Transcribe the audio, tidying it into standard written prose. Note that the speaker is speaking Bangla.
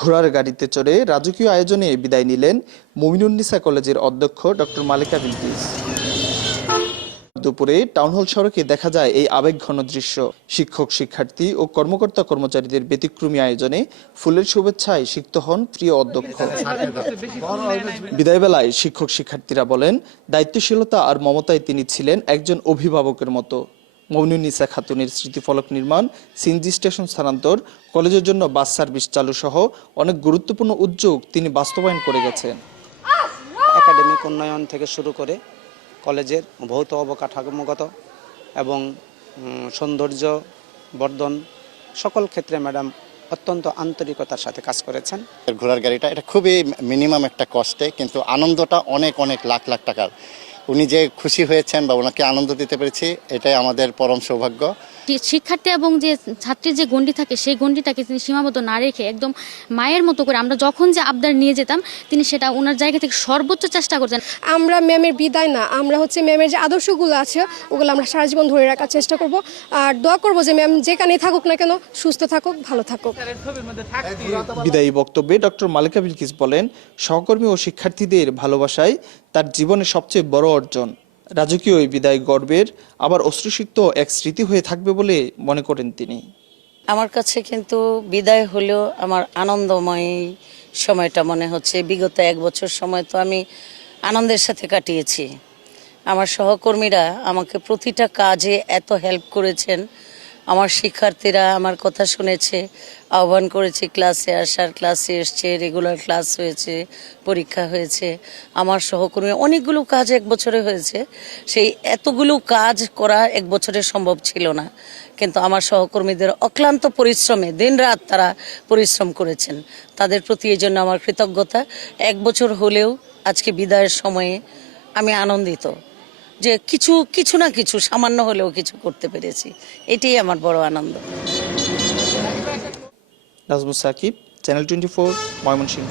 ঘোড়ার গাড়িতে চড়ে রাজকীয় আয়োজনে বিদায় নিলেন মুমিনুন্নিসা কলেজের অধ্যক্ষ ডক্টর মালেকা বিলকিস। দুপুরে টাউন হল সড়কে দেখা যায় এই আবেগঘন দৃশ্য। শিক্ষক, শিক্ষার্থী ও কর্মকর্তা কর্মচারীদের ব্যতিক্রমী আয়োজনে ফুলের শুভেচ্ছায় সিক্ত হন প্রিয় অধ্যক্ষ। বিদায়বেলায় শিক্ষক শিক্ষার্থীরা বলেন, দায়িত্বশীলতা আর মমতায় তিনি ছিলেন একজন অভিভাবকের মতো। মুমিনুন্নিসা খাতুনের স্মৃতিফলক নির্মাণ, সিএনজি স্টেশন স্থানান্তর, কলেজের জন্য বাস সার্ভিস চালু সহ অনেক গুরুত্বপূর্ণ উদ্যোগ তিনি বাস্তবায়ন করে গেছেন। একাডেমিক উন্নয়ন থেকে শুরু করে কলেজের ভৌত অবকাঠামোগত এবং সৌন্দর্য বর্ধন সকল ক্ষেত্রে ম্যাডাম অত্যন্ত আন্তরিকতার সাথে কাজ করেছেন। ঘোড়ার গাড়িটা এটা খুবই মিনিমাম একটা কস্টে, কিন্তু আনন্দটা অনেক অনেক লাখ লাখ টাকার। উনি যে খুশি হয়েছেন বা ওনাকে আনন্দ দিতে পেরেছি, এটাই আমাদের পরম সৌভাগ্য। শিক্ষার্থী এবং যে ছাত্রীর যে গণ্ডি থাকে, সেই গণ্ডিটাকে তিনি সীমাবদ্ধ না রেখে একদম মায়ের মতো করে আমরা যখন যে আবদার নিয়ে যেতাম, তিনি সেটা ওনার জায়গা থেকে সর্বোচ্চ চেষ্টা করতেন। আমরা ম্যামের বিদায় না, আমরা হচ্ছে ম্যামের যে আদর্শগুলো আছে ওগুলো আমরা সারা জীবন ধরে রাখার চেষ্টা করব। আর দোয়া করবো যে ম্যাম যেখানে থাকুক না কেন সুস্থ থাকুক, ভালো থাকুক। বিদায়ী বক্তব্যে ডক্টর মালেকা বিলকিস বলেন, সহকর্মী ও শিক্ষার্থীদের ভালোবাসায় তার জীবনের সবচেয়ে বড় অর্জন। রাজকীয় এই বিদায় গর্বের আবার অশ্রুসিক্ত এক স্মৃতি হয়ে থাকবে বলে মনে করেন তিনি। আমার কাছে কিন্তু বিদায় হলেও আমার আনন্দময় সময়টা মনে হচ্ছে। বিগত 1 বছর সময় তো আমি আনন্দের সাথে কাটিয়েছি। আমার সহকর্মীরা আমাকে প্রতিটা কাজে এত হেল্প করেছেন। আমার শিক্ষার্থীরা আমার কথা শুনেছে, আহ্বান করেছে ক্লাসে আসার, ক্লাসে এসছে, রেগুলার ক্লাস হয়েছে, পরীক্ষা হয়েছে। আমার সহকর্মী অনেকগুলো কাজ 1 বছরে হয়েছে। সেই এতগুলো কাজ করা 1 বছরে সম্ভব ছিল না, কিন্তু আমার সহকর্মীদের অক্লান্ত পরিশ্রমে দিনরাত তারা পরিশ্রম করেছেন। তাদের প্রতি এই জন্য আমার কৃতজ্ঞতা। 1 বছর হলেও আজকে বিদায়ের সময়ে আমি আনন্দিত যে কিছু না কিছু সামান্য হলেও কিছু করতে পেরেছি। এটাই আমার বড় আনন্দ। নাজমুস সাকিব, চ্যানেল 24, ময়মনসিংহ।